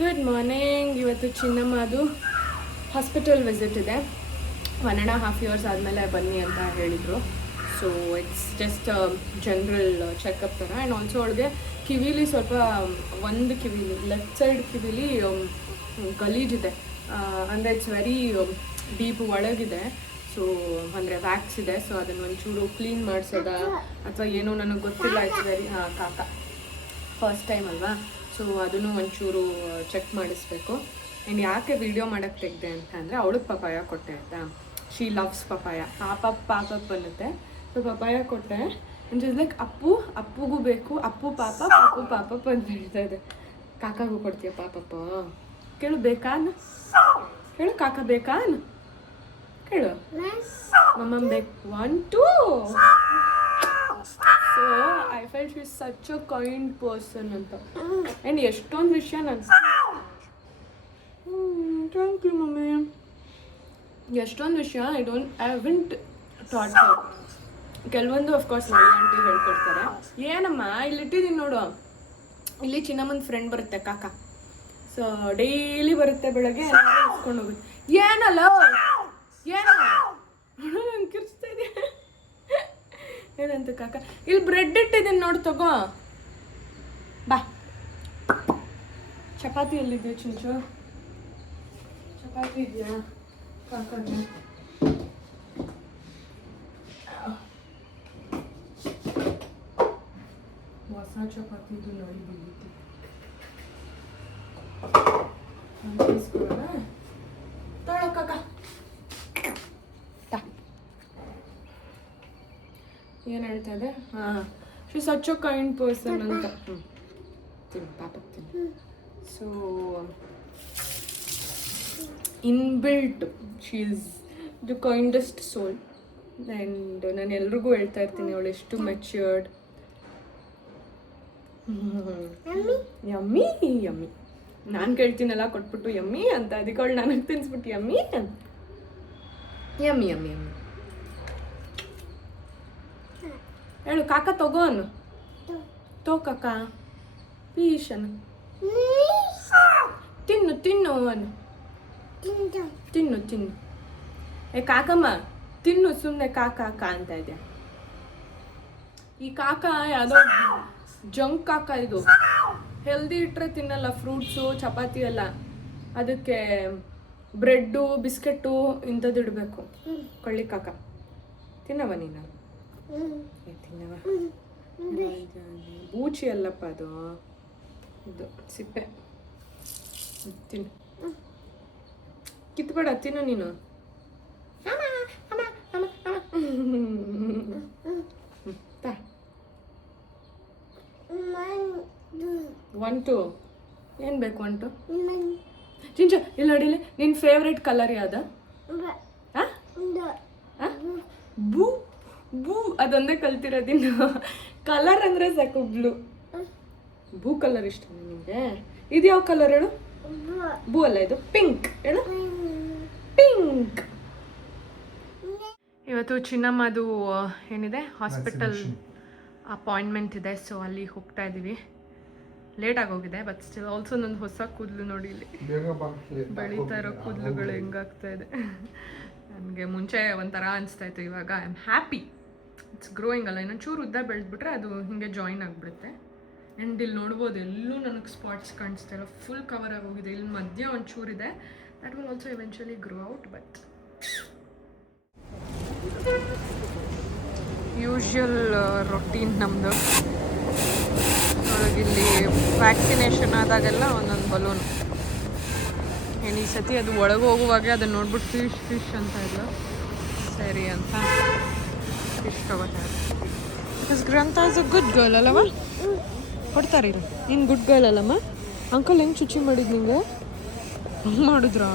Good morning. ಇವತ್ತು ಚಿನ್ನಮ್ಮದು hospital visit ಇದೆ. 1.5 years ಆದಮೇಲೆ ಬನ್ನಿ ಅಂತ ಹೇಳಿದರು. So it's just general checkup ಥರ. ಆ್ಯಂಡ್ ಆಲ್ಸೋ ಅವಳಿಗೆ ಕಿವಿಲಿ ಸ್ವಲ್ಪ ಒಂದು ಕಿವಿಲಿ ಲೆಫ್ಟ್ ಸೈಡ್ ಕಿವಿಲಿ ಗಲೀಜಿದೆ. ಅಂದರೆ ಇಟ್ಸ್ ವೆರಿ ಡೀಪ್ ಒಳಗಿದೆ. ಸೊ ಅಂದರೆ ವ್ಯಾಕ್ಸ್ ಇದೆ. ಸೊ ಅದನ್ನು ಒಂಚೂರು ಕ್ಲೀನ್ ಮಾಡಿಸೋದ ಅಥವಾ ಏನೋ ನನಗೆ ಗೊತ್ತಿಲ್ಲ. ಇಟ್ಸ್ ವೆರಿ ಕಾಕ ಫಸ್ಟ್ ಟೈಮ್ ಅಲ್ವಾ. ಸೊ ಅದನ್ನು ಒಂಚೂರು ಚೆಕ್ ಮಾಡಿಸ್ಬೇಕು. ಆ್ಯಂಡ್ ಯಾಕೆ ವಿಡಿಯೋ ಮಾಡೋಕ್ಕೆ ತೆಗೆದೆ ಅಂತ ಅಂದರೆ ಅವಳಿಗೆ ಪಪಾಯ ಕೊಟ್ಟೆ ಆಯಿತಾ. ಶೀ ಲವ್ಸ್ ಪಪಾಯ. ಪಾಪ ಬನ್ನುತ್ತೆ. ಸೊ ಪಪಾಯ ಕೊಟ್ಟೆ. ಆ್ಯಂಡ್ ಇಸ್ ಲೈಕ್ ಅಪ್ಪುಗೂ ಬೇಕು, ಅಪ್ಪು ಪಾಪ ಅಂತ ಹೇಳ್ತಾ ಇದೆ. ಕಾಕಾಗೂ ಕೊಡ್ತೀಯ ಪಾಪಪ್ಪ? ಕೇಳು ಬೇಕಾನ್, ಕೇಳು ಕಾಕ ಬೇಕಾನ್, ಕೇಳು ಮಮ್ಮ ಬೇಕು 1 2. So I feel she is such a kind person ಅಂತ. ಆ್ಯಂಡ್ ಎಷ್ಟೊಂದು ವಿಷಯ ನಾನು ಥ್ಯಾಂಕ್ ಯು ಮಮ್ಮಿ. ಎಷ್ಟೊಂದು ವಿಷಯ ಐ ಹ್ಯಾವಂಟ್ ಟಾಟ್ ಹರ್. ಕೆಲವೊಂದು ಅಫ್ಕೋರ್ಸ್ ಮಾಡಿ ಆಂಟಿ ಹೇಳ್ಕೊಡ್ತಾರೆ. ಏನಮ್ಮ ಇಲ್ಲಿ ಇಟ್ಟಿದ್ದೀನಿ ನೋಡು, ಇಲ್ಲಿ ಚಿನ್ನಮ್ಮನ ಫ್ರೆಂಡ್ ಬರುತ್ತೆ ಕಾಕ. ಸೊ ಡೈಲಿ ಬರುತ್ತೆ ಬೆಳಗ್ಗೆ ಇಸ್ಕೊಂಡು ಹೋಗುತ್ತೆ. ಏನಲ್ಲ ಏನೋ ನಾನು ಕಿರ್ಚ್ತಾ ಇದೆಯಾ ಏನಂತ ಕಾಕ. ಇಲ್ಲಿ ಬ್ರೆಡ್ ಇಟ್ಟಿದ್ದೀನಿ ನೋಡಿ, ತಗೋ ಬಾ. ಚಪಾತಿ ಎಲ್ಲಿದೆಯಾ ಚಿಂಚು? ಚಪಾತಿ ಇದೆಯಾ ಕಾಕಗೆ? ಹೊಸ ಚಪಾತಿ ಇದು ನೋಡಿ ಬಿದ್ದಿತ್ತು. ತಗೊಳ್ಳೋ ಕಾಕ. ಏನು ಹೇಳ್ತಾ ಇದೆ? She such a kind person ಅಂತ. ತಿನ್ನು ಪಾಪಕ್ಕೆ ತಿನ್ನು. So inbuilt she is the kindest soul. And ನಾನು ಎಲ್ರಿಗೂ ಹೇಳ್ತಾ ಇರ್ತೀನಿ ಅವಳು ಎಷ್ಟು ಮೆಚ್ಯೂರ್ಡ್. ಯಮ್ಮಿ ಯಮ್ಮಿ ನಾನು ಕೇಳ್ತೀನಲ್ಲ ಕೊಟ್ಬಿಟ್ಟು ಯಮ್ಮಿ ಅಂತ. ಅದಕ್ಕೆ ಅವಳು ನನಗೆ ತಿನ್ಸ್ಬಿಟ್ಟು ಯಮ್ಮಿ ಯಮ್ಮಿ ಯಮ್ಮಿ ಯಮ್ಮಿ ಹೇಳು. ಕಾಕ ತಗೋನು ತೋ ಕಾಕ ಪೀಶ್ ಅನ್ನು ತಿನ್ನು ತಿನ್ನು ಅನ್ನು ತಿನ್ನು ತಿನ್ನು. ಕಾಕಮ್ಮ ತಿನ್ನು, ಸುಮ್ಮನೆ ಕಾಕ ಅಂತ ಇದೆ. ಈ ಕಾಕ ಯಾವುದೋ ಜಂಕ್ ಕಾಕ. ಇದು ಹೆಲ್ದಿ ಇಟ್ಟರೆ ತಿನ್ನಲ್ಲ, ಫ್ರೂಟ್ಸು ಚಪಾತಿ ಎಲ್ಲ. ಅದಕ್ಕೆ ಬ್ರೆಡ್ಡು ಬಿಸ್ಕೆಟು ಇಂಥದ್ದು ಇಡಬೇಕು. ಕೊಳ್ಳಿ ಕಾಕ ತಿನ್ನವ ನೀನು? ತಿನ್ನವ? ಬೂಚಿ ಅಲ್ಲಪ್ಪ ಅದು, ಇದು ಸಿಪ್ಪೆ. ತಿನ್ನು, ಕಿತ್ಬೇಡ, ತಿನ್ನು ನೀನು. 1 2 ಏನು ಬೇಕು? 1 2 ಚಿಂಚು ಇಲ್ಲಿ ನೋಡಿಲಿ. ನಿನ್ನ ಫೇವ್ರೆಟ್ ಕಲರ್ ಯಾವ್ದು? ಬೂ ಬೂ ಅದೊಂದೇ ಕಲ್ತಿರೋದಿನ್ನು. ಕಲರ್ ಅಂದರೆ ಸಾಕು ಬ್ಲೂ. ಬೂ ಕಲರ್ ಇಷ್ಟ ನಿಮಗೆ? ಇದು ಯಾವ ಕಲರ್ ಹೇಳು? ಬೂ ಅಲ್ಲ, ಇದು ಪಿಂಕ್. ಹೇಳು ಪಿಂಕ್. ಇವತ್ತು ಚಿನ್ನಮ್ಮದು ಏನಿದೆ ಹಾಸ್ಪಿಟಲ್ ಅಪಾಯಿಂಟ್ಮೆಂಟ್ ಇದೆ. ಸೊ ಅಲ್ಲಿ ಹೋಗ್ತಾ ಇದ್ದೀವಿ. ಲೇಟಾಗಿ ಹೋಗಿದೆ, ಬಟ್ ಸ್ಟಿಲ್ ಆಲ್ಸೋ ನನ್ನ ಹೊಸ ಕೂದಲು ನೋಡಿ, ಇಲ್ಲಿ ಬೆಳೀತಾ ಇರೋ ಕೂದಲುಗಳು ಹೆಂಗಾಗ್ತಾ ಇದೆ. ನನಗೆ ಮುಂಚೆ ಒಂಥರ ಅನಿಸ್ತಾ ಇತ್ತು, ಇವಾಗ I am happy. It's growing ಅಲ್ಲ, ಇನ್ನೊಂದು ಚೂರು ಉದ್ದ ಬೆಳೆದ್ಬಿಟ್ರೆ ಅದು ಹೀಗೆ ಜಾಯಿನ್ ಆಗಿಬಿಡುತ್ತೆ. ಆ್ಯಂಡ್ ಇಲ್ಲಿ ನೋಡ್ಬೋದು ಎಲ್ಲೂ ನನಗೆ ಸ್ಪಾಟ್ಸ್ ಕಾಣಿಸ್ತಾ ಇಲ್ಲ, ಫುಲ್ ಕವರ್ ಆಗೋಗಿದೆ. ಇಲ್ಲಿ ಮಧ್ಯ ಒಂದು ಚೂರಿದೆ, that will also eventually grow out. But usual routine ನಮ್ಮದು. ಒಳಗಿಲ್ಲಿ ವ್ಯಾಕ್ಸಿನೇಷನ್ ಆದಾಗೆಲ್ಲ ಒಂದೊಂದು ಬಲೂನ್. ಏನು ಈ ಸತಿ ಅದು ಒಳಗೆ ಹೋಗುವಾಗ ಅದನ್ನು ನೋಡ್ಬಿಟ್ಟು ಫಿಶ್ ಅಂತ ಇದ್ಲು. ಸರಿ ಅಂತ ಫಿಶ್ ತಗೋತಾರೆ. ಬಿಕಾಸ್ ಗ್ರಂಥ ಇಸ್ ಅ ಗುಡ್ ಗರ್ಲ್ ಅಲ್ಲಮ್ಮ? ಕೊಡ್ತಾರೆ ಇದು. ನೀನು ಗುಡ್ ಗರ್ಲ್ ಅಲ್ಲಮ್ಮ? ಅಂಕಲ್ ಹೆಂಗೆ ಚುಚ್ಚಿ ಮಾಡಿದ್ದು ನಿಂಗೆ? ಹಂಗೆ ಮಾಡಿದ್ರಾ?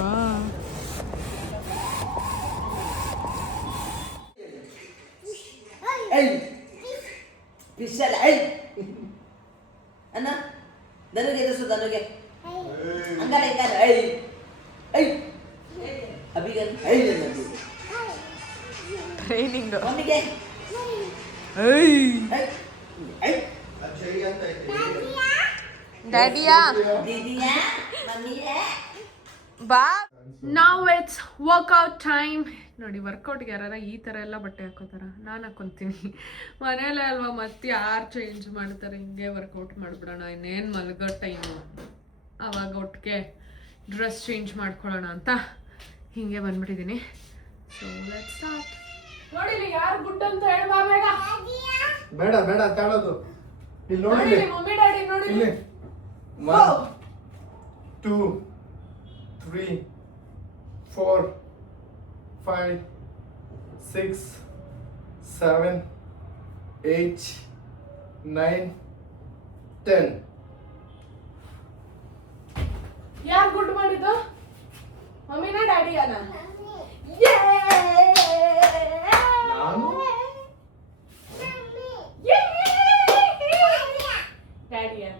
ಟ್ರೈನಿಂಗ್ ಡ್ಯಾಡಿಯಾ ಬಾ. ನಾವು ಇಟ್ಸ್ ವರ್ಕೌಟ್ ಟೈಮ್. ನೋಡಿ ವರ್ಕೌಟ್ಗೆ ಯಾರ ಈ ಥರ ಎಲ್ಲ ಬಟ್ಟೆ ಹಾಕೋತಾರ, ನಾನು ಹಾಕೊತೀನಿ. ಮನೇಲೆ ಅಲ್ವಾ, ಮತ್ತೆ ಯಾರು ಚೇಂಜ್ ಮಾಡ್ತಾರೆ? ಹಿಂಗೆ ವರ್ಕೌಟ್ ಮಾಡಿಬಿಡೋಣ, ಇನ್ನೇನು ಮಲ್ಗೋ ಟೈಮು, ಆವಾಗ ಒಟ್ಟಿಗೆ ಡ್ರೆಸ್ ಚೇಂಜ್ ಮಾಡ್ಕೊಳ್ಳೋಣ ಅಂತ ಹಿಂಗೆ ಬಂದ್ಬಿಟ್ಟಿದ್ದೀನಿ. So let's start. ನೋಡಿ ಯಾರು ಗುಡ್ ಅಂತ ಹೇಳ್ಬಾ ಬೇಗ. ಬೇಡ ಬೇಡ ತಾಳೋದು. ಇಲ್ಲಿ ನೋಡಿ ಮಮ್ಮಿ ಡ್ಯಾಡಿ ನೋಡಿ. 1 2 3 4 5 6 7 8 9 10. ಯಾರು ಗುಡ್ ಮಾಡಿದ್ದು? ಮಮ್ಮಿನಾ ಡ್ಯಾಡಿಯಾನ? ನಾನು ಡ್ಯಾಡಿಯಾ.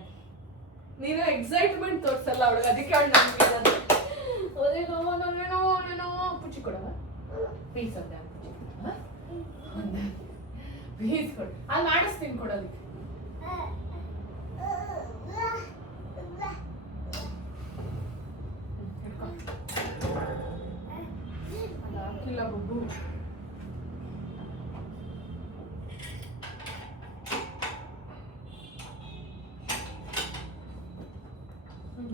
ನೀನು ಎಕ್ಸೈಟ್ಮೆಂಟ್ ತೋರಿಸಲ್ಲ ಅವಳಿಗೆ, ಅದಕ್ಕೆ ಅವಳು ನಮ್ಗೆ ಪುಚ್ಚಿ ಕೊಡವ ಪ್ಲೀಸ್ ಅಂತ ಪ್ಲೀಸ್ ಕೊಡು. ಅಲ್ಲಿ ಮಾಡಿಸ್ತೀನಿ ಕೊಡೋದಕ್ಕೆ. ಹಾಕಿಲ್ಲ ಬುಬ್ಬು.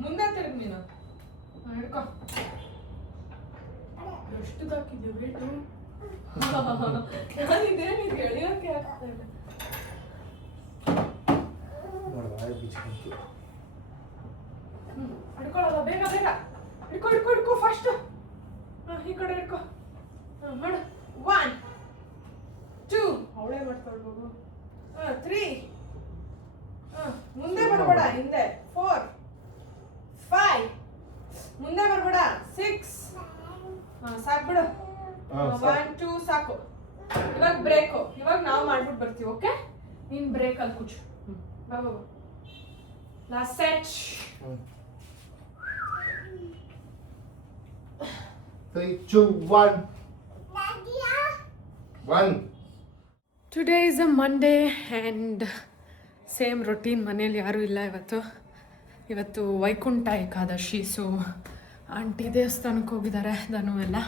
ಮುಂದೆ ತಿರುಗಿ ನೀನು ಹಿಡ್ಕೊ. ಎಷ್ಟು ಹಾಕಿದ್ಯೋ ವೇಟು? ನಾನಿದೆ ನೀನು ಎಳಿಯೋಕೆ ಆಗ್ತಾ ಇಲ್ಲ. ಹಿಡ್ಕೊಳ್ಳಲ್ಲ, ಬೇಗ ಬೇಗ ಹಿಡ್ಕೊ ಹಿಡ್ಕೊ ಹಿಡ್ಕೊ ಫಸ್ಟ್. ಈ ಕಡೆ ಹಿಡ್ಕೊ. ಮಾಡು. 1 2 ಅವಳೇ ಮಾಡ್ತಾಳು ಮಗು. 3 ಮುಂದೆ ಬರಬೇಡ, ಹಿಂದೆ. 4 5 ಮುಂದೆ ಬರಬೇಡ. 6 ಸಾಕು ಬಿಡು. 1 2 ಸಾಕು. ಇವಾಗ ಬ್ರೇಕು. ಇವಾಗ ನಾವು ಮಾಡ್ಬಿಟ್ಟು ಬರ್ತೀವಿ. ಓಕೆ, ನೀನ್ ಬ್ರೇಕ್ ಅಲ್ಲಿ ಕೂಚು. ಬಾ ಬಾ. Last set. 3 2 1 1. Today is a Monday and same routine. ಮನೇಲಿ ಯಾರೂ ಇಲ್ಲ ಇವತ್ತು ವೈಕುಂಠ ಏಕಾದಶಿ. ಸೊ ಆಂಟಿ ದೇವಸ್ಥಾನಕ್ಕೆ ಹೋಗಿದ್ದಾರೆ, ಧನು ಎಲ್ಲ.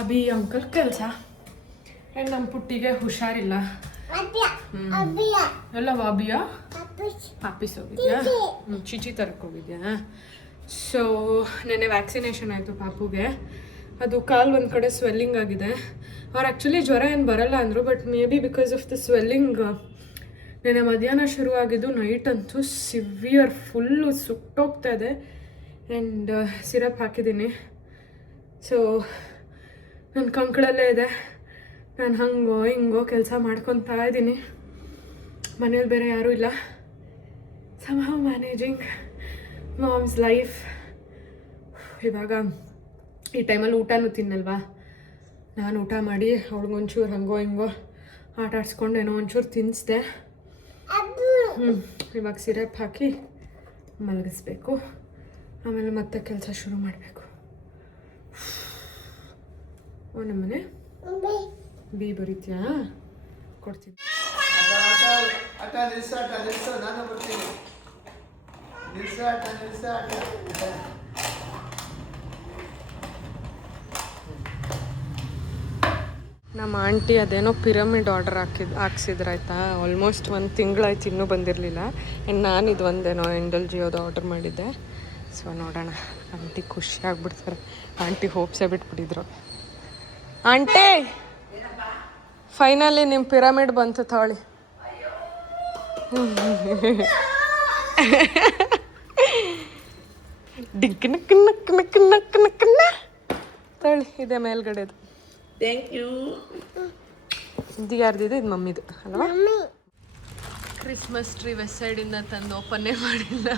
ಅಭಿ ಅಂಕಲ್ ಕೆಲಸ. ಆ್ಯಂಡ್ ನಮ್ಮ ಪುಟ್ಟಿಗೆ ಹುಷಾರಿಲ್ಲ. ಎಲ್ಲ ಅಭಿಯಾ ಆಫೀಸ್ ಹೋಗಿದ್ಯಾ? ಚಿಚಿ ತರಕ್ಕೆ ಹೋಗಿದ್ಯಾ? ಸೊ ನೆನ್ನೆ ವ್ಯಾಕ್ಸಿನೇಷನ್ ಆಯಿತು ಪಾಪುಗೆ. ಅದು ಕಾಲು ಒಂದು ಕಡೆ ಸ್ವೆಲ್ಲಿಂಗ್ ಆಗಿದೆ. ಅವ್ರು ಆ್ಯಕ್ಚುಲಿ ಜ್ವರ ಏನು ಬರಲ್ಲ ಅಂದರು, but may be because of the swelling ನೆನ್ನೆ ಮಧ್ಯಾಹ್ನ ಶುರುವಾಗಿದ್ದು ನೈಟ್ ಅಂತೂ ಸಿವಿಯರ್ ಫುಲ್ಲು ಸುಟ್ಟೋಗ್ತಾ ಇದೆ. ಆ್ಯಂಡ್ ಸಿರಪ್ ಹಾಕಿದ್ದೀನಿ. ಸೊ ನನ್ನ ಕಂಕಳಲ್ಲೇ ಇದೆ. ನಾನು ಹಂಗೋ ಹಿಂಗೋ ಕೆಲಸ ಮಾಡ್ಕೊತಾ ಇದ್ದೀನಿ. ಮನೇಲಿ ಬೇರೆ ಯಾರೂ ಇಲ್ಲ. somehow managing moms life. ಇವಾಗ ಈ ಟೈಮಲ್ಲಿ ಊಟನೂ ತಿನ್ನಲ್ವಾ, ನಾನು ಊಟ ಮಾಡಿ ಅವಳಿಗೊಂಚೂರು ಹಂಗೋ ಹಿಂಗೋ ಆಟ ಆಡ್ಸ್ಕೊಂಡು ಏನೋ ಒಂಚೂರು ತಿನ್ನಿಸ್ದೆ. ಇವಾಗ ಸಿರಪ್ ಹಾಕಿ ಮಲಗಿಸ್ಬೇಕು, ಆಮೇಲೆ ಮತ್ತೆ ಕೆಲಸ ಶುರು ಮಾಡಬೇಕು. ಓ ನಮ್ಮನೆ ಬಿ ಬರೀತ್ಯಾ? ಕೊಡ್ತೀನಿ. ನಮ್ಮ ಆಂಟಿ ಅದೇನೋ ಪಿರಮಿಡ್ ಆರ್ಡರ್ ಹಾಕ್ಸಿದ್ರಾಯ್ತಾ. ಆಲ್ಮೋಸ್ಟ್ 1 ತಿಂಗಳಾಯ್ತು, ಇನ್ನೂ ಬಂದಿರಲಿಲ್ಲ. ಆ್ಯಂಡ್ ನಾನು ಇದು ಒಂದೇನೋ ಎಂಡಲ್ ಜಿಯೋದು ಆರ್ಡರ್ ಮಾಡಿದ್ದೆ. ಸೊ ನೋಡೋಣ, ಆಂಟಿ ಖುಷಿ ಆಗ್ಬಿಡ್ತಾರೆ. ಆಂಟಿ ಹೋಪ್ಸೇ ಬಿಟ್ಬಿಟ್ಟಿದ್ರು. ಆಂಟಿ ಫೈನಲಿ ನಿಮ್ಮ ಪಿರಮಿಡ್ ಬಂತು ತಾಳಿ. ಡಿಗ್ ನಕ್ ನಕ್ ನಕ್ ನಕ್ ನಕ್ ತಾಳಿ ಇದೆ ಮೇಲ್ಗಡೆದು. Thank you. ಇದು ಯಾರ್ದಿದೆ? ಇದು ಮಮ್ಮಿದು ಅಲ್ವಾ? ಕ್ರಿಸ್ಮಸ್ ಟ್ರೀ ವೆಸ್ಟ್ ಸೈಡಿಂದ ತಂದು ಓಪನ್ನೇ ಮಾಡಿಲ್ಲ.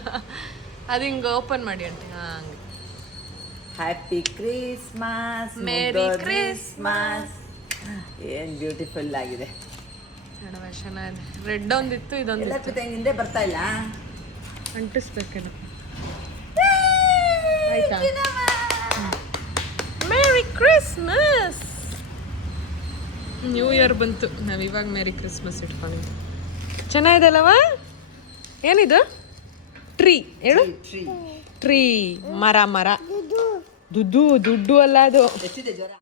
ಅದು ಹಿಂಗೆ ಓಪನ್ ಮಾಡಿ ಆಂಟಿ. ಹಂಗೆ ಹ್ಯಾಪಿ ಕ್ರಿಸ್ಮಸ್, ಮೇರಿ ಕ್ರಿಸ್ಮಸ್. ಏನು ಬ್ಯೂಟಿಫುಲ್ ಆಗಿದೆ. ಚೆನ್ನಾಗಿದೆ. ರೆಡ್ ಒಂದಿತ್ತು, ಇದೊಂದು ಹಿಂದೆ ಬರ್ತಾ ಇಲ್ಲ, ಅಂಟಿಸ್ಬೇಕೇನು. ಆಯ್ತಾ? Merry Christmas. ನ್ಯೂ ಇಯರ್ ಬಂತು, ನಾವು ಇವಾಗ ಮೇರಿ ಕ್ರಿಸ್ಮಸ್ ಇಟ್ಕೊಂಡಿದ್ವಿ. ಚೆನ್ನಾಗಿದೆ ಅಲ್ಲವಾ? ಏನಿದು? ಟ್ರೀ ಹೇಳು. ಟ್ರೀ ಟ್ರೀ ಮರ ಮರ. ದುಡ್ಡು ಅಲ್ಲ ಅದು. ಎಷ್ಟಿದೆ ಜ್ವರ?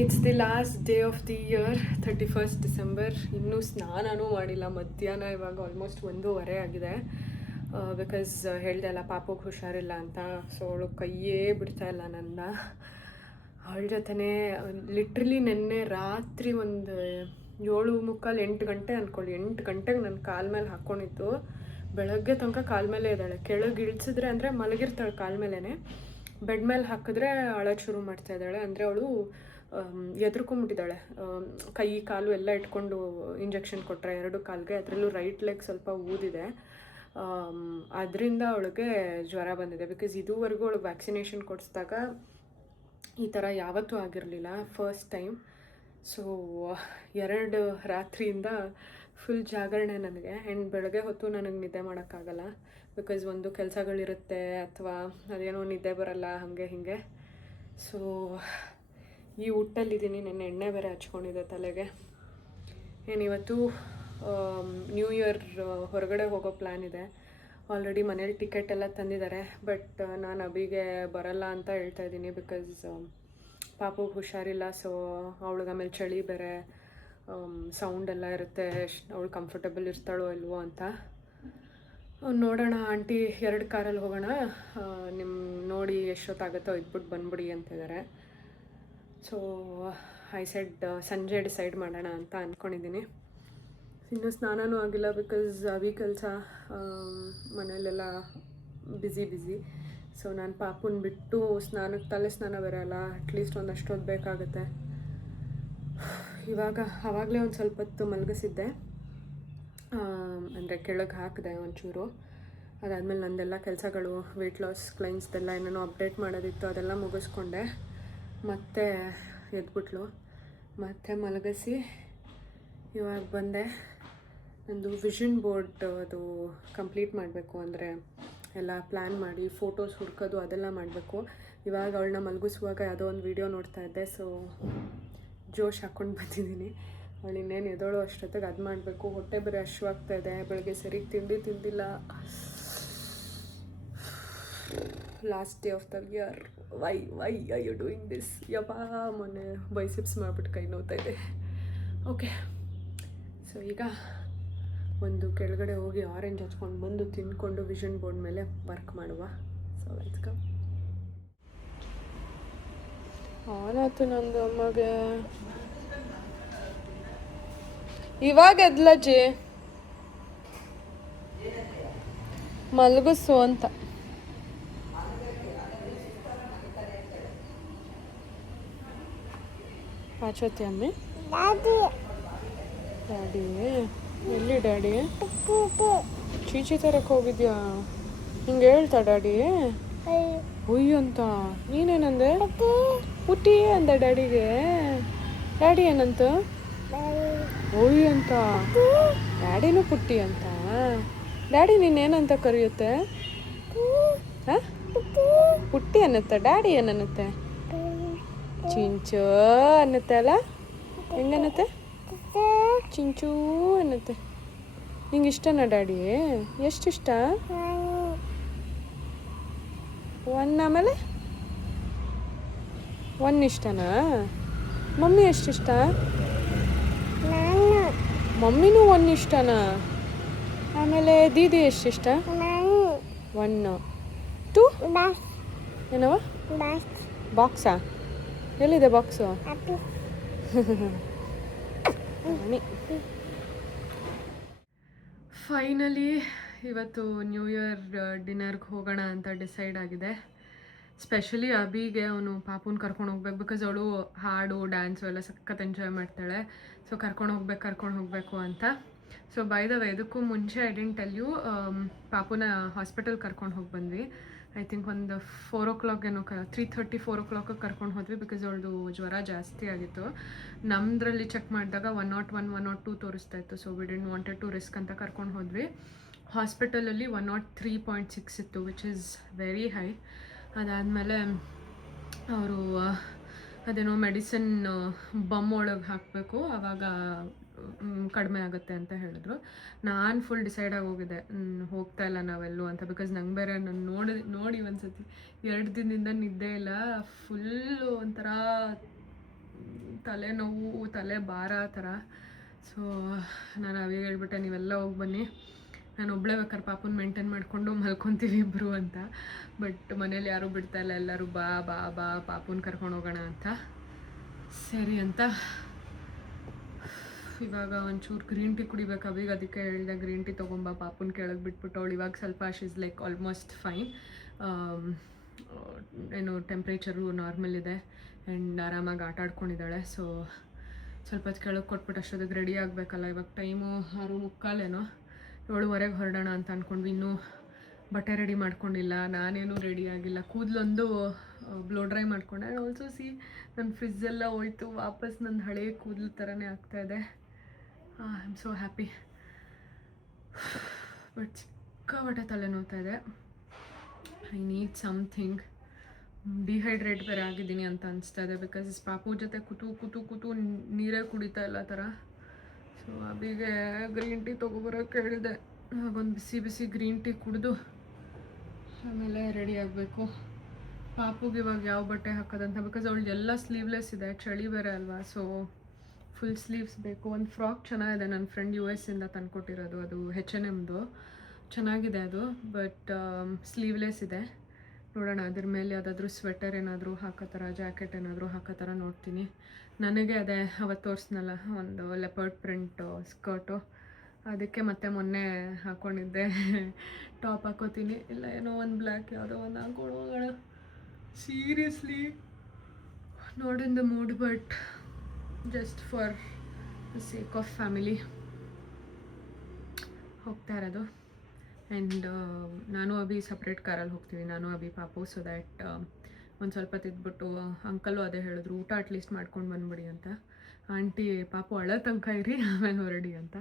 It's the last day of the year, 31st December. ಇನ್ನೂ ಸ್ನಾನನೂ ಮಾಡಿಲ್ಲ. ಮಧ್ಯಾಹ್ನ ಇವಾಗ ಆಲ್ಮೋಸ್ಟ್ 1:30 ಆಗಿದೆ. ಬಿಕಾಸ್ ಹೇಳ್ದೆ ಅಲ್ಲ ಪಾಪುಗೆ ಹುಷಾರಿಲ್ಲ ಅಂತ. ಸೊ ಅವಳು ಕೈಯೇ ಬಿಡ್ತಾ ಇಲ್ಲ ನನ್ನ. ಅವಳ ಜೊತೆನೇ ಲಿಟ್ರಲಿ ನೆನ್ನೆ ರಾತ್ರಿ ಒಂದು 7:45 8 ಗಂಟೆ ಅಂದ್ಕೊಳ್ಳಿ, 8 ಗಂಟೆಗೆ ನನ್ನ ಕಾಲ ಮೇಲೆ ಹಾಕ್ಕೊಂಡಿದ್ದು. ಬೆಳಗ್ಗೆ ತನಕ ಕಾಲ ಮೇಲೆ ಇದ್ದಾಳೆ. ಕೆಳಗೆ ಇಳಿಸಿದ್ರೆ ಅಂದರೆ ಮಲಗಿರ್ತಾಳೆ ಕಾಲ ಮೇಲೇ, ಬೆಡ್ ಮೇಲೆ ಹಾಕಿದ್ರೆ ಅಳೋಕ್ಕೆ ಶುರು ಮಾಡ್ತಾ ಇದ್ದಾಳೆ. ಅಂದರೆ ಅವಳು ಎದ್ರುಕೊಂಬಿಟ್ಟಿದ್ದಾಳೆ. ಕೈ ಕಾಲು ಎಲ್ಲ ಇಟ್ಕೊಂಡು ಇಂಜೆಕ್ಷನ್ ಕೊಟ್ಟರೆ 2 ಕಾಲಿಗೆ. ಅದರಲ್ಲೂ ರೈಟ್ ಲೆಗ್ ಸ್ವಲ್ಪ ಊದಿದೆ. ಅದರಿಂದ ಅವಳಿಗೆ ಜ್ವರ ಬಂದಿದೆ. ಬಿಕಾಸ್ ಇದುವರೆಗೂ ಅವಳಿಗೆ ವ್ಯಾಕ್ಸಿನೇಷನ್ ಕೊಡಿಸಿದಾಗ ಈ ಥರ ಯಾವತ್ತೂ ಆಗಿರಲಿಲ್ಲ, ಫಸ್ಟ್ ಟೈಮ್. ಸೊ 2 ರಾತ್ರಿಯಿಂದ ಫುಲ್ ಜಾಗರಣೆ ನನಗೆ. ಆ್ಯಂಡ್ ಬೆಳಗ್ಗೆ ಹೊತ್ತು ನನಗೆ ನಿದ್ದೆ ಮಾಡೋಕ್ಕಾಗಲ್ಲ. ಬಿಕಾಸ್ ಒಂದು ಕೆಲಸಗಳಿರುತ್ತೆ ಅಥವಾ ಅದೇನೋ ನಿದ್ದೆ ಬರಲ್ಲ ಹಾಗೆ ಹೀಗೆ. ಸೊ ಈ ಊಟಲ್ಲಿದ್ದೀನಿ. ನೆನ್ನೆ ಎಣ್ಣೆ ಬೇರೆ ಹಚ್ಕೊಂಡಿದ್ದೆ ತಲೆಗೆ. ಏನಿವತ್ತು ನ್ಯೂ ಇಯರ್ ಹೊರಗಡೆ ಹೋಗೋ ಪ್ಲ್ಯಾನ್ ಇದೆ. ಆಲ್ರೆಡಿ ಮನೇಲಿ ಟಿಕೆಟ್ ಎಲ್ಲ ತಂದಿದ್ದಾರೆ. ಬಟ್ ನಾನು ಅಭಿಗೆ ಬರಲ್ಲ ಅಂತ ಹೇಳ್ತಾ ಇದ್ದೀನಿ. ಬಿಕಾಸ್ ಪಾಪುಗೆ ಹುಷಾರಿಲ್ಲ. ಸೊ ಅವಳಿಗೆ ಆಮೇಲೆ ಚಳಿ ಬೇರೆ, ಸೌಂಡ್ ಎಲ್ಲ ಇರುತ್ತೆ, ಅವಳು ಕಂಫರ್ಟಬಲ್ ಇರ್ತಾಳೋ ಇಲ್ವೋ ಅಂತ ನೋಡೋಣ. ಆಂಟಿ 2 ಕಾರಲ್ಲಿ ಹೋಗೋಣ, ನಿಮ್ಮ ನೋಡಿ ಎಷ್ಟೊತ್ತಾಗುತ್ತೋ ಇದ್ಬಿಟ್ಟು ಬಂದ್ಬಿಡಿ ಅಂತಿದ್ದಾರೆ. ಸೊ ಐ ಸೆಡ್ ಸಂಜೆ ಡಿಸೈಡ್ ಮಾಡೋಣ ಅಂತ ಅಂದ್ಕೊಂಡಿದ್ದೀನಿ. ಇನ್ನೂ ಸ್ನಾನನೂ ಆಗಿಲ್ಲ. ಬಿಕಾಸ್ ಅವಿ ಕೆಲಸ, ಮನೆಯಲ್ಲೆಲ್ಲ ಬ್ಯುಸಿ. ಸೊ ನಾನು ಪಾಪುನ ಬಿಟ್ಟು ಸ್ನಾನಕ್ಕೆ ತಲೆ ಸ್ನಾನ ಬರೋಲ್ಲ, ಅಟ್ಲೀಸ್ಟ್ ಒಂದಷ್ಟು ಹೊತ್ತು ಬೇಕಾಗುತ್ತೆ. ಆವಾಗಲೇ ಒಂದು ಸ್ವಲ್ಪ ಹೊತ್ತು ಮಲಗಿಸಿದ್ದೆ, ಅಂದರೆ ಕೆಳಗೆ ಹಾಕಿದೆ ಒಂಚೂರು. ಅದಾದಮೇಲೆ ನಂದೆಲ್ಲ ಕೆಲಸಗಳು, ವೆಯ್ಟ್ ಲಾಸ್ ಕ್ಲೈಂಟ್ಸ್ದೆಲ್ಲ ಏನೇನೋ ಅಪ್ಡೇಟ್ ಮಾಡೋದಿತ್ತು, ಅದೆಲ್ಲ ಮುಗಿಸ್ಕೊಂಡೆ. ಮತ್ತೆ ಎದ್ಬಿಟ್ಲು, ಮತ್ತೆ ಮಲಗಿಸಿ ಇವಾಗ ಬಂದೆ. ನಂದು ವಿಷನ್ ಬೋರ್ಡ್ ಅದು ಕಂಪ್ಲೀಟ್ ಮಾಡಬೇಕು. ಅಂದರೆ ಎಲ್ಲ ಪ್ಲ್ಯಾನ್ ಮಾಡಿ ಫೋಟೋಸ್ ಹುಡ್ಕೋದು ಅದೆಲ್ಲ ಮಾಡಬೇಕು. ಇವಾಗ ಅವಳನ್ನ ಮಲಗಿಸುವಾಗ ಯಾವುದೋ ಒಂದು ವೀಡಿಯೋ ನೋಡ್ತಾ ಇದ್ದೆ. ಸೊ ಜೋಶ್ ಹಾಕ್ಕೊಂಡು ಬಂದಿದ್ದೀನಿ. ಅವಳು ಇನ್ನೇನು ಎದೋಳು ಅಷ್ಟೊತ್ತಿಗೆ ಅದು ಮಾಡಬೇಕು. ಹೊಟ್ಟೆ ಬೇರೆ ಹಶ್ವಾಗ್ತಾ ಇದೆ. ಬೆಳಗ್ಗೆ ಸರಿಗೆ ತಿಂದಿಲ್ಲ. Last day of the year, why are you doing this? ಯಪ್ಪಾ, ಮೊನ್ನೆ ಬೈಸಿಪ್ಸ್ ಮಾಡಿಬಿಟ್ಟು ಕೈ ನೋವ್ತಾ ಇದೆ. ಓಕೆ, ಸೊ ಈಗ ಒಂದು ಕೆಳಗಡೆ ಹೋಗಿ ಆರೆಂಜ್ ಹಚ್ಕೊಂಡು ಬಂದು ತಿಂದ್ಕೊಂಡು ವಿಷನ್ ಬೋರ್ಡ್ ಮೇಲೆ ವರ್ಕ್ ಮಾಡುವ. So let's go. ಆನಾಯ್ತು ನಂದು ಅಮ್ಮಗೆ. ಇವಾಗ ಎದ್ಲಜ್ಜಿ ಮಲಗಿಸು ಅಂತ. ಆಚೋತಿ ಅಮ್ಮಿ. ಡ್ಯಾಡಿ ಎಲ್ಲಿ? ಡ್ಯಾಡಿ ಚೀಚಿ ತರಕ್ಕೆ ಹೋಗಿದ್ಯಾ? ಹಿಂಗೆ ಹೇಳ್ತಾ ಡ್ಯಾಡಿ ಹುಯ್ಯು ಅಂತ. ನೀನೇನಂದೆ? ಪುಟ್ಟಿ ಅಂದ ಡ್ಯಾಡಿಗೆ. ಡ್ಯಾಡಿ ಏನಂತ? ಹುಯ್ಯು ಅಂತ. ಡ್ಯಾಡಿನೂ ಪುಟ್ಟಿ ಅಂತ. ಡ್ಯಾಡಿ ನೀನೇನಂತ ಕರೆಯುತ್ತೆ? ಹಾಂ, ಪುಟ್ಟಿ ಅನ್ನತ್ತೆ. ಡ್ಯಾಡಿ ಏನನ್ನತ್ತೆ? ಚಿಂಚು ಅನ್ನತ್ತೆ ಅಲ್ಲ? ಹೆಂಗನ್ನತ್ತೆ? ಚಿಂಚೂ ಅನ್ನತ್ತೆ. ನಿಂಗೆ ಇಷ್ಟನಾ ಡ್ಯಾಡಿ? ಎಷ್ಟಿಷ್ಟ? 1 ಆಮೇಲೆ 1 ಇಷ್ಟನಾ? ಮಮ್ಮಿ ಎಷ್ಟಿಷ್ಟ? ಮಮ್ಮಿನೂ 1 ಇಷ್ಟನಾ? ಆಮೇಲೆ ದೀದಿ ಎಷ್ಟಿಷ್ಟ? 1 2 ಏನವ? ಬಾಕ್ಸಾ? ಎಲ್ಲಿದೆ ಬಾಕ್ಸು? ಫೈನಲಿ ಇವತ್ತು ನ್ಯೂ ಇಯರ್ ಡಿನ್ನರ್ಗೆ ಹೋಗೋಣ ಅಂತ ಡಿಸೈಡ್ ಆಗಿದೆ. ಸ್ಪೆಷಲಿ ಅಬಿಗೆ ಅವನು ಪಾಪುನ ಕರ್ಕೊಂಡು ಹೋಗ್ಬೇಕು. ಬಿಕಾಸ್ ಅವಳು ಹಾಡು ಡ್ಯಾನ್ಸು ಎಲ್ಲ ಸಖತ್ ಎಂಜಾಯ್ ಮಾಡ್ತಾಳೆ. ಸೊ ಕರ್ಕೊಂಡು ಹೋಗಬೇಕು ಅಂತ. ಸೊ ಬೈ ದ ವೇ, ಇದಕ್ಕೂ ಮುಂಚೆ ಐ ಡಿಂಟ್ ಟೆಲ್ ಯು, ಪಾಪುನ ಹಾಸ್ಪಿಟಲ್ ಕರ್ಕೊಂಡು ಹೋಗಿ ಬಂದ್ವಿ. ಐ ಥಿಂಕ್ ಒಂದು 4 o'clock ಏನೋ 3:30 4 o'clock ಕರ್ಕೊಂಡು ಹೋದ್ವಿ. ಬಿಕಾಸ್ ಅವಳದು ಜ್ವರ ಜಾಸ್ತಿ ಆಗಿತ್ತು. ನಮ್ಮದ್ರಲ್ಲಿ ಚೆಕ್ ಮಾಡಿದಾಗ 101 102 ತೋರಿಸ್ತಾ ಇತ್ತು. So we didn't wanted to risk ಅಂತ ಕರ್ಕೊಂಡು ಹೋದ್ವಿ. ಹಾಸ್ಪಿಟಲಲ್ಲಿ 103.6 ಇತ್ತು, ವಿಚ್ ಈಸ್ ವೆರಿ ಹೈ. ಅದಾದಮೇಲೆ ಅವರು ಅದೇನೋ ಮೆಡಿಸಿನ್ ಬಮ್ ಒಳಗೆ ಹಾಕಬೇಕು, ಆವಾಗ ಕಡಿಮೆ ಆಗುತ್ತೆ ಅಂತ ಹೇಳಿದ್ರು. ನಾನು ಫುಲ್ ಡಿಸೈಡ್ ಆಗೋಗಿದೆ ಹೋಗ್ತಾ ಇಲ್ಲ ನಾವೆಲ್ಲೂ ಅಂತ. ಬಿಕಾಸ್ ನಂಗೆ ಬೇರೆ ನಾನು ನೋಡಿ ಒಂದ್ಸತಿ 2 ದಿನದಿಂದ ನಿದ್ದೆ ಇಲ್ಲ, ಫುಲ್ಲು ಒಂಥರ ತಲೆನೋವು, ತಲೆ ಭಾರ ಆ ಥರ. ಸೊ ನಾನು ಅವಿಗೆ ಹೇಳ್ಬಿಟ್ಟೆ, ನೀವೆಲ್ಲ ಹೋಗಿ ಬನ್ನಿ, ನಾನು ಒಬ್ಬಳೇ ಬೇಕಾದ್ರೆ ಪಾಪುನ ಮೇಂಟೈನ್ ಮಾಡಿಕೊಂಡು ಮಲ್ಕೊತೀವಿ ಇಬ್ಬರು ಅಂತ. ಬಟ್ ಮನೇಲಿ ಯಾರೂ ಬಿಡ್ತಾಯಿಲ್ಲ, ಎಲ್ಲರೂ ಬಾ ಬಾ ಬಾ ಪಾಪುನ ಕರ್ಕೊಂಡು ಹೋಗೋಣ ಅಂತ. ಸರಿ ಅಂತ ಇವಾಗ ಒಂಚೂರು ಗ್ರೀನ್ ಟೀ ಕುಡಿಬೇಕು ಅವಿಗೆ. ಅದಕ್ಕೆ ಹೇಳಿದೆ ಗ್ರೀನ್ ಟೀ ತೊಗೊಂಬ, ಪಾಪುನ ಕೆಳಗೆ ಬಿಟ್ಬಿಟ್ಟು. ಅವಳು ಇವಾಗ ಸ್ವಲ್ಪ ಶೀಸ್ ಲೈಕ್ ಆಲ್ಮೋಸ್ಟ್ ಫೈನ್, ಏನು ಟೆಂಪ್ರೇಚರು ನಾರ್ಮಲ್ ಇದೆ ಆ್ಯಂಡ್ ಆರಾಮಾಗಿ ಆಟ ಆಡ್ಕೊಂಡಿದ್ದಾಳೆ. ಸೊ ಸ್ವಲ್ಪ ಹೊತ್ತು ಕೆಳಗೆ ಕೊಟ್ಬಿಟ್ಟು ಅಷ್ಟೊತ್ತಿಗೆ ರೆಡಿ ಆಗಬೇಕಲ್ಲ. ಇವಾಗ ಟೈಮು 6:45 7:15 ಹೊರಡೋಣ ಅಂತ ಅಂದ್ಕೊಂಡ್ವಿ. ಇನ್ನೂ ಬಟ್ಟೆ ರೆಡಿ ಮಾಡ್ಕೊಂಡಿಲ್ಲ, ನಾನೇನು ರೆಡಿ ಆಗಿಲ್ಲ. ಕೂದಲೊಂದು ಬ್ಲೋ ಡ್ರೈ ಮಾಡ್ಕೊಂಡೆ. ಆಲ್ಸೋ ಸಿ ನನ್ನ ಫ್ರಿಜ್ಜೆಲ್ಲ ಹೋಯ್ತು, ವಾಪಸ್ ನನ್ನ ಹಳೆ ಕೂದಲು ಥರನೇ ಆಗ್ತಾಯಿದೆ. I am so happy. But ಸಿಕ್ಕಾಪಟ್ಟೆ ತಲೆ ನೋವ್ತಾ ಇದೆ. I need something. ಡಿಹೈಡ್ರೇಟ್ ಬೇರೆ ಆಗಿದ್ದೀನಿ ಅಂತ ಅನಿಸ್ತಾ ಇದೆ. ಬಿಕಾಸ್ ಪಾಪು ಜೊತೆ ಕೂತು ನೀರೇ ಕುಡಿತಾ ಇಲ್ಲ ಥರ. ಸೊ ಅಬಿಗೆ ಗ್ರೀನ್ ಟೀ ತೊಗೊಬರೋಕೆ ಹೇಳಿದೆ. ಒಂದು ಬಿಸಿ ಗ್ರೀನ್ ಟೀ ಕುಡಿದು ಆಮೇಲೆ ರೆಡಿ ಆಗಬೇಕು. ಪಾಪುಗೆ ಇವಾಗ ಯಾವ ಬಟ್ಟೆ ಹಾಕೋದಂತ, ಬಿಕಾಸ್ ಅವಳು ಎಲ್ಲ ಸ್ಲೀವ್ಲೆಸ್ ಇದೆ, ಚಳಿ ಬೇರೆ ಅಲ್ವಾ. ಸೊ ಫುಲ್ ಸ್ಲೀವ್ಸ್ ಬೇಕು. ಒಂದು ಫ್ರಾಕ್ ಚೆನ್ನಾಗಿದೆ, ನನ್ನ ಫ್ರೆಂಡ್ US ಇಂದ ತಂದುಕೊಟ್ಟಿರೋದು, ಅದು H&Mದು ಚೆನ್ನಾಗಿದೆ ಅದು. ಬಟ್ ಸ್ಲೀವ್ಲೆಸ್ ಇದೆ. ನೋಡೋಣ ಅದ್ರ ಮೇಲೆ ಯಾವುದಾದ್ರೂ ಸ್ವೆಟರ್ ಏನಾದರೂ ಹಾಕೋ ಥರ, ಜಾಕೆಟ್ ಏನಾದರೂ ಹಾಕೋ ಥರ ನೋಡ್ತೀನಿ. ನನಗೆ ಅದೇ ಅವತ್ತು ತೋರಿಸ್ನಲ್ಲ ಒಂದು ಲೆಪರ್ಡ್ ಪ್ರಿಂಟ್ ಸ್ಕರ್ಟು, ಅದಕ್ಕೆ ಮತ್ತೆ ಮೊನ್ನೆ ಹಾಕ್ಕೊಂಡಿದ್ದೆ. ಟಾಪ್ ಹಾಕೋತೀನಿ, ಇಲ್ಲ ಏನೋ ಒಂದು ಬ್ಲ್ಯಾಕ್ ಯಾವುದೋ ಒಂದು ಹಾಕೊಂಡು ಹೋಗೋಣ. Seriously not in the mood, but just for the sake of family ಹೋಗ್ತಾ ಇರೋದು. ಆ್ಯಂಡ್ ನಾನು ಅಭಿ ಸಪ್ರೇಟ್ ಕಾರಲ್ಲಿ ಹೋಗ್ತೀವಿ, ನಾನು ಅಭಿ ಪಾಪು. ಸೊ ದ್ಯಾಟ್ ಒಂದು ಸ್ವಲ್ಪ ತಿದ್ಬಿಟ್ಟು ಅಂಕಲು ಅದೇ ಹೇಳಿದ್ರು, ಊಟ ಅಟ್ಲೀಸ್ಟ್ ಮಾಡ್ಕೊಂಡು ಬಂದ್ಬಿಡಿ ಅಂತ. ಆಂಟಿ ಪಾಪು ಅಳೋ ತನಕ ಇರಿ ಆಮೇಲೆ ಹೊರಡಿ ಅಂತ.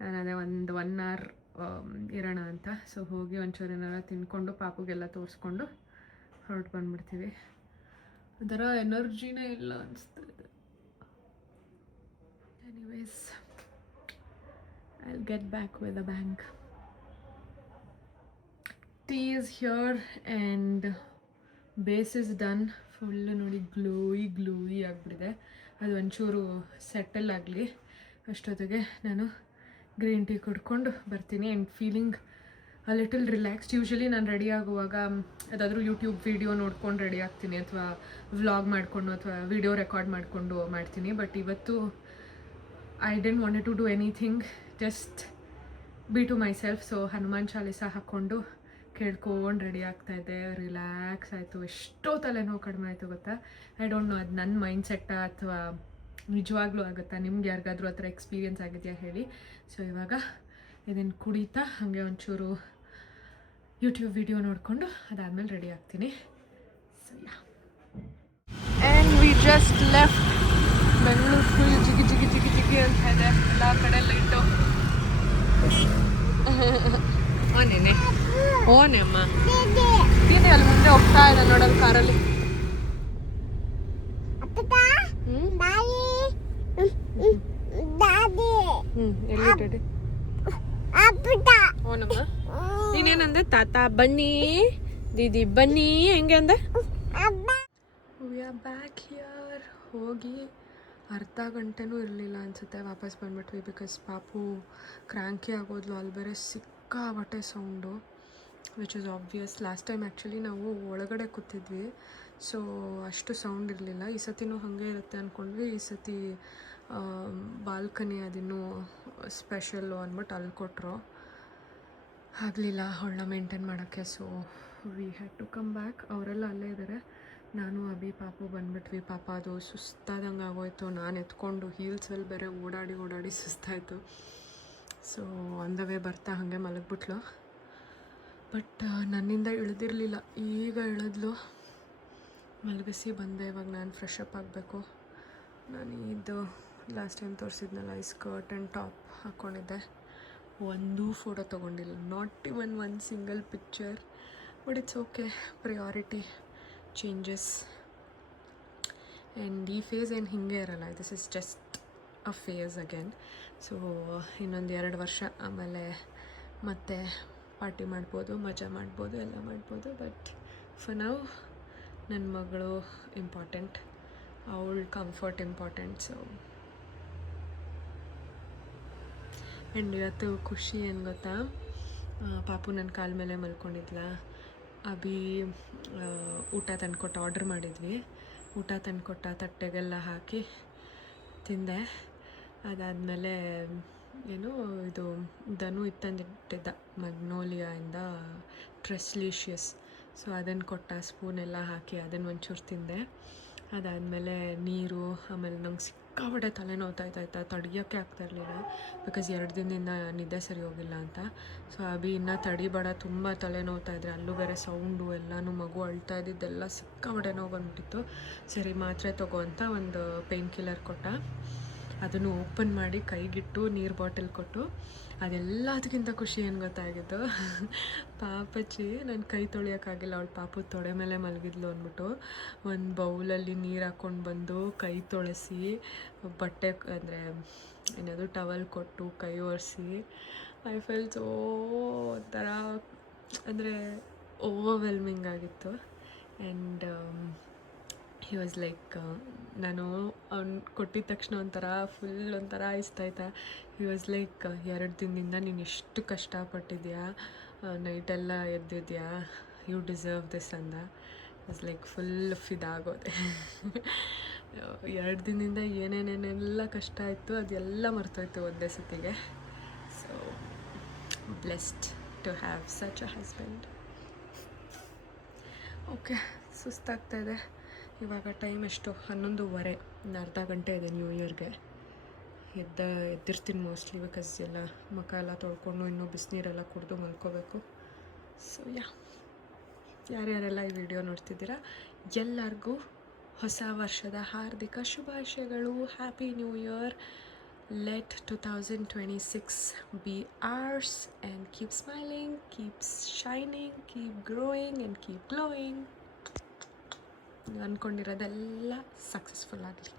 ನಾನು ಅದೇ ಒಂದು 1 hour ಇರೋಣ ಅಂತ. ಸೊ ಹೋಗಿ ಒಂಚೂರು ಏನಾರ ತಿನ್ಕೊಂಡು ಪಾಪುಗೆಲ್ಲ ತೋರಿಸ್ಕೊಂಡು ಹೊರಟು ಬಂದುಬಿಡ್ತೀವಿ. ಅದರ ಎನರ್ಜಿನೇ ಇಲ್ಲ ಅನಿಸ್ತಾ ಇದೆ. Anyways I will get back with a bang. Tea is here and base is done. Full ನೋಡಿ ಗ್ಲೋಯಿ ಆಗಿಬಿಟ್ಟಿದೆ. ಅದು ಒಂಚೂರು ಸೆಟಲ್ ಆಗಲಿ ಅಷ್ಟೊತ್ತಿಗೆ ನಾನು ಗ್ರೀನ್ ಟೀ ಕುಡ್ಕೊಂಡು ಬರ್ತೀನಿ. And feeling a little relaxed. Usually ನಾನು ರೆಡಿ ಆಗುವಾಗ ಯಾವುದಾದ್ರೂ ಯೂಟ್ಯೂಬ್ ವೀಡಿಯೋ ನೋಡ್ಕೊಂಡು ರೆಡಿ ಆಗ್ತೀನಿ, ಅಥವಾ ವ್ಲಾಗ್ ಮಾಡಿಕೊಂಡು ಅಥವಾ ವೀಡಿಯೋ ರೆಕಾರ್ಡ್ ಮಾಡಿಕೊಂಡು ಮಾಡ್ತೀನಿ. ಬಟ್ ಇವತ್ತು I didn't wanted to do anything, just be to myself. So Hanuman Chalisa ಹಾಕ್ಕೊಂಡು ಕೇಳ್ಕೊಂಡು ರೆಡಿ ಆಗ್ತಾಯಿದ್ದೆ. ರಿಲ್ಯಾಕ್ಸ್ ಆಯಿತು, ಎಷ್ಟೋ ತಲೆನೋವು ಕಡಿಮೆ ಆಯಿತು ಗೊತ್ತಾ. ಐ ಡೋಂಟ್ ನೋ ಅದು ನನ್ನ ಮೈಂಡ್ ಸೆಟ್ಟಾ ಅಥವಾ ನಿಜವಾಗ್ಲೂ ಆಗುತ್ತಾ, ನಿಮ್ಗೆ ಯಾರಿಗಾದ್ರೂ ಆ ಥರ ಎಕ್ಸ್ಪೀರಿಯನ್ಸ್ ಆಗಿದೆಯಾ ಹೇಳಿ. ಸೊ ಇವಾಗ ಇದನ್ನು ಕುಡಿತಾ ಹಾಗೆ ಒಂಚೂರು ಯೂಟ್ಯೂಬ್ ವಿಡಿಯೋ ನೋಡಿಕೊಂಡು ಅದಾದಮೇಲೆ ರೆಡಿ ಆಗ್ತೀನಿ. So yeah, and we just left. Bengaluru full ಜಿಗಿ ಅಂತ ಇದೆ, ಎಲ್ಲ ಕಡೆ ಲೈಟು. ಓನೇನೆ ಓನೆಮ್ಮ ತಿನ್ನಿ, ಅಲ್ಲಿ ಮುಂದೆ ಹೋಗ್ತಾ ಇದೆ ನೋಡೋದು ಕಾರಲ್ಲಿ. ಎಲ್ಲಿ ಡ್ಯಾಡಿ? ಓನಮ್ಮ ನೀನೇನಂದೆ? ತಾತ ಬನ್ನಿ, ದೀದಿ ಬನ್ನಿ, ಹೆಂಗೆ ಅಂದೆ? We are back here. ಹೋಗಿ ಅರ್ಧ ಗಂಟೆನೂ ಇರಲಿಲ್ಲ ಅನಿಸುತ್ತೆ, ವಾಪಸ್ ಬಂದ್ಬಿಟ್ವಿ. ಬಿಕಾಸ್ ಪಾಪು ಕ್ರ್ಯಾಂಕಿ ಆಗೋದ್ಲು. ಅಲ್ಲಿ ಬೇರೆ ಸಿಕ್ಕಾಬಟ್ಟೆ sound, which is obvious. Last time actually ನಾವು ಒಳಗಡೆ ಕೂತಿದ್ವಿ, ಸೊ ಅಷ್ಟು ಸೌಂಡ್ ಇರಲಿಲ್ಲ. ಈ ಸತಿನೂ ಹಾಗೆ ಇರುತ್ತೆ ಅಂದ್ಕೊಂಡ್ವಿ. ಈ ಸತಿ ಬಾಲ್ಕನಿ ಅದಿನ್ನೂ ಸ್ಪೆಷಲ್ಲು ಅಂದ್ಬಿಟ್ಟು ಅಲ್ಲಿ ಕೊಟ್ಟರು. ಆಗಲಿಲ್ಲ ಅವಳನ್ನ ಮೇಂಟೈನ್ ಮಾಡೋಕ್ಕೆ. So we had to come back. ಅವರೆಲ್ಲ ಅಲ್ಲೇ ಇದ್ದಾರೆ. ನಾನು ಅಭಿ ಪಾಪು ಬಂದುಬಿಟ್ವಿ. ಪಾಪ ಅದು ಸುಸ್ತಾದಂಗೆ ಆಗೋಯ್ತು. ನಾನು ಎತ್ಕೊಂಡು ಹೀಲ್ಸಲ್ಲಿ ಬೇರೆ ಓಡಾಡಿ ಸುಸ್ತಾಯಿತು. ಸೊ ಆನ್ ದ ವೇ ಬರ್ತಾ ಹಾಗೆ ಮಲಗಿಬಿಟ್ಲು. ಬಟ್ ನನ್ನಿಂದ ಇಳಿದಿರಲಿಲ್ಲ, ಈಗ ಇಳಿದ್ಲು. ಮಲಗಿಸಿ ಬಂದೆ. ಇವಾಗ ನಾನು ಫ್ರೆಶ್ ಅಪ್ ಆಗಬೇಕು. ನಾನು ಇದು ಲಾಸ್ಟ್ ಟೈಮ್ ತೋರಿಸಿದ್ನಲ್ಲ, ಈ ಸ್ಕರ್ಟ್ ಆ್ಯಂಡ್ ಟಾಪ್ ಹಾಕ್ಕೊಂಡಿದ್ದೆ. ಒಂದೂ ಫೋಟೋ ತೊಗೊಂಡಿಲ್ಲ, not even one single picture. But it's okay, priority changes. And ಈ ಫೇಸ್ ಏನು ಹೀಗೆ ಇರಲ್ಲ, this is just a phase again. So ಇನ್ನೊಂದು 2 ವರ್ಷ ಆಮೇಲೆ ಮತ್ತೆ ಪಾರ್ಟಿ ಮಾಡ್ಬೋದು, ಮಜಾ ಮಾಡ್ಬೋದು, ಎಲ್ಲ ಮಾಡ್ಬೋದು. ಬಟ್ ಫಾರ್ ನೌ ನನ್ನ ಮಗಳು ಇಂಪಾರ್ಟೆಂಟ್, ಅವಳ ಕಂಫರ್ಟ್ ಇಂಪಾರ್ಟೆಂಟ್. ಸೊ ಆ್ಯಂಡ್ ಇವತ್ತು ಖುಷಿ ಏನು ಗೊತ್ತಾ, ಪಾಪು ನನ್ನ ಕಾಲ ಮೇಲೆ ಮಲ್ಕೊಂಡಿದ್ಲ. ಅಭಿ ಊಟ ತಂದುಕೊಟ್ಟು ಆರ್ಡ್ರ್ ಮಾಡಿದ್ವಿ. ಊಟ ತಂದುಕೊಟ್ಟ, ತಟ್ಟೆಗೆಲ್ಲ ಹಾಕಿ ತಿಂದೆ. ಅದಾದಮೇಲೆ ಏನು ಇದು ಧನು ಇತ್ತಂದಿಟ್ಟಿದ್ದ ಮಗ್ನೋಲಿಯಾಯಿಂದ ಟ್ರೆಸ್ಲೀಷಿಯಸ್. ಸೊ ಅದನ್ನು ಕೊಟ್ಟ, ಸ್ಪೂನೆಲ್ಲ ಹಾಕಿ ಅದನ್ನು ಒಂಚೂರು ತಿಂದೆ. ಅದಾದಮೇಲೆ ನೀರು, ಆಮೇಲೆ ನಂಗೆ ಸಿಕ್ಕಾಪಟ್ಟೆ ತಲೆನೋವ್ತಾಯ್ತಾಯ್ತಾ, ತಡಿಯೋಕ್ಕೆ ಆಗ್ತಾಯಿರಲಿಲ್ಲ. ಬಿಕಾಸ್ 2 ದಿನದಿಂದ ನಿದ್ದೆ ಸರಿ ಹೋಗಿಲ್ಲ ಅಂತ. ಸೊ ಅಭಿ ಇನ್ನೂ ತಡಿಬೇಡ, ತುಂಬ ತಲೆನೋವ್ತಾಯಿದ್ರೆ, ಅಲ್ಲೂ ಬೇರೆ ಸೌಂಡು ಎಲ್ಲನೂ, ಮಗು ಅಳ್ತಾ ಇದ್ದಿದ್ದೆಲ್ಲ ಸಿಕ್ಕಾಪಟ್ಟೆ ನೋವು ಬಂದ್ಬಿಟ್ಟಿತ್ತು. ಸರಿ ಮಾತ್ರೆ ತಗೋ ಅಂತ ಒಂದು ಪೇಯ್ನ್ ಕಿಲ್ಲರ್ ಕೊಟ್ಟ. ಅದನ್ನು ಓಪನ್ ಮಾಡಿ ಕೈಗಿಟ್ಟು ನೀರು ಬಾಟಲ್ ಕೊಟ್ಟು, ಅದೆಲ್ಲದಕ್ಕಿಂತ ಖುಷಿ ಏನು ಗೊತ್ತಾಗಿದ್ದು, ಪಾಪಚ್ಚಿ ನನ್ನ ಕೈ ತೊಳೆಯೋಕ್ಕಾಗಿಲ್ಲ, ಅವಳು ಪಾಪು ತೊಡೆ ಮೇಲೆ ಮಲಗಿದ್ಲು ಅಂದ್ಬಿಟ್ಟು ಒಂದು ಬೌಲಲ್ಲಿ ನೀರು ಹಾಕ್ಕೊಂಡು ಬಂದು ಕೈ ತೊಳೆಸಿ, ಬಟ್ಟೆ ಅಂದರೆ ಏನದು ಟವಲ್ ಕೊಟ್ಟು ಕೈ ಒರೆಸಿ, ಐ ಫೆಲ್ ಸೋ ಒಂಥರ ಅಂದರೆ ಓವರ್ವೆಲ್ಮಿಂಗ್ ಆಗಿತ್ತು. ಆ್ಯಂಡ್ ಹಿ ವಾಸ್ ಲೈಕ್, ನಾನು ಅವ್ನು ಕೊಟ್ಟಿದ ತಕ್ಷಣ ಒಂಥರ ಫುಲ್ ಒಂಥರ ಇಷ್ಟಾಯ್ತಾ. ಹಿ ವಾಸ್ ಲೈಕ್, 2 ದಿನದಿಂದ ನೀನು ಎಷ್ಟು ಕಷ್ಟಪಟ್ಟಿದ್ಯಾ, ನೈಟೆಲ್ಲ ಎದ್ದಿದ್ಯಾ, ಯು ಡಿಸರ್ವ್ ದಿಸ್ ಅಂದ. ವಾಸ್ ಲೈಕ್ ಫುಲ್ ಫಿದಾಗೋದೆ. 2 ದಿನದಿಂದ ಏನೇನೇನೆಲ್ಲ ಕಷ್ಟ ಆಯಿತು ಅದೆಲ್ಲ ಮರ್ತೋಯ್ತು ಒಂದೇ ಸತಿಗೆ. So blessed to have such a husband. Okay, ಸುಸ್ತಾಗ್ತಾಯಿದೆ. ಇವಾಗ ಟೈಮ್ ಎಷ್ಟು, 11:15. ಒಂದು ಅರ್ಧ ಗಂಟೆ ಇದೆ ನ್ಯೂ ಇಯರ್ಗೆ. ಎದ್ದಿರ್ತೀನಿ ಮೋಸ್ಟ್ಲಿ, ಬಿಕಾಸ್ ಎಲ್ಲ ಮುಖ ಎಲ್ಲ ತೊಳ್ಕೊಂಡು ಇನ್ನೂ ಬಿಸಿನೀರೆಲ್ಲ ಕುಡಿದು ಮಲ್ಕೋಬೇಕು. ಸೊ ಯಾರ್ಯಾರೆಲ್ಲ ಈ ವಿಡಿಯೋ ನೋಡ್ತಿದ್ದೀರಾ ಎಲ್ಲರಿಗೂ ಹೊಸ ವರ್ಷದ ಹಾರ್ದಿಕ ಶುಭಾಶಯಗಳು. Happy new year. Let 2026 be ours and keep smiling, keep shining, keep growing and keep glowing. ಅಂದ್ಕೊಂಡಿರೋದೆಲ್ಲ ಸಕ್ಸಸ್ಫುಲ್ ಆಗಲಿ.